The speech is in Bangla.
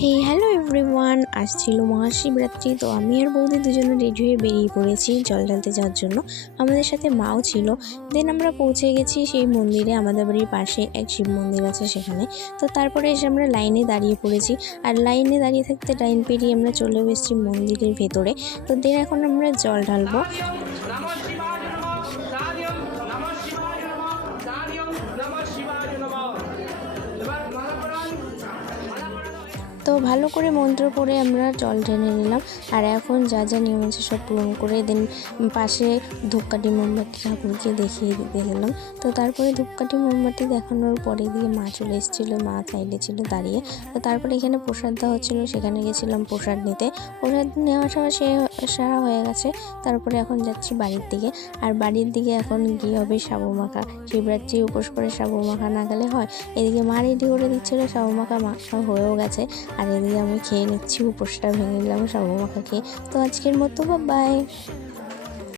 হে হ্যালো এভরিওয়ান, আজ ছিল মহাশিবরাত্রি। তো আমি আর বৌদি দুজনে রেডি হয়ে বেরিয়ে পড়েছি জল ঢালতে যাওয়ার জন্য। আমাদের সাথে মাও ছিল। দেন আমরা পৌঁছে গেছি সেই মন্দিরে। আমাদের বাড়ির পাশে এক শিব মন্দির আছে সেখানে। তো তারপরে এসে আমরা লাইনে দাঁড়িয়ে পড়েছি। আর লাইনে দাঁড়িয়ে থাকতে লাইন পেরিয়ে আমরা চলে এসেছি মন্দিরের ভেতরে। তো দেন এখন আমরা জল ঢালবো। তো ভালো করে মন্ত্র পড়ে আমরা জল ঢেলে নিলাম। আর এখন যা যা নিয়ম আছে সব পূরণ করে দেন পাশে ধূপকাঠি মোমবাতি ঠাকুরকে দেখিয়ে দিতে গেলাম। তো তারপরে ধূপকাঠি মোমবাতি দেখানোর পরে দিয়ে মা চলে এসেছিলো, মা সাইডে ছিল দাঁড়িয়ে। তো তারপরে এখানে প্রসাদ দেওয়া হচ্ছিলো, সেখানে গেছিলাম প্রসাদ নিতে। প্রসাদ নেওয়ার সময় সারা হয়ে গেছে। তারপরে এখন যাচ্ছি বাড়ির দিকে। আর বাড়ির দিকে এখন গিয়ে হবে সাবু মাখা। শিবরাত্রি উপোস করে সাবু মাখা না গেলে হয়। এদিকে মা রেডি করে দিচ্ছিলো সাবু মাখা, মাখা হয়েও গেছে। আর এদিকে আমি খেয়ে নিচ্ছি, উপোসটা ভেঙে নিলাম সাবু মাখা খেয়ে। তো আজকের মতো বাই।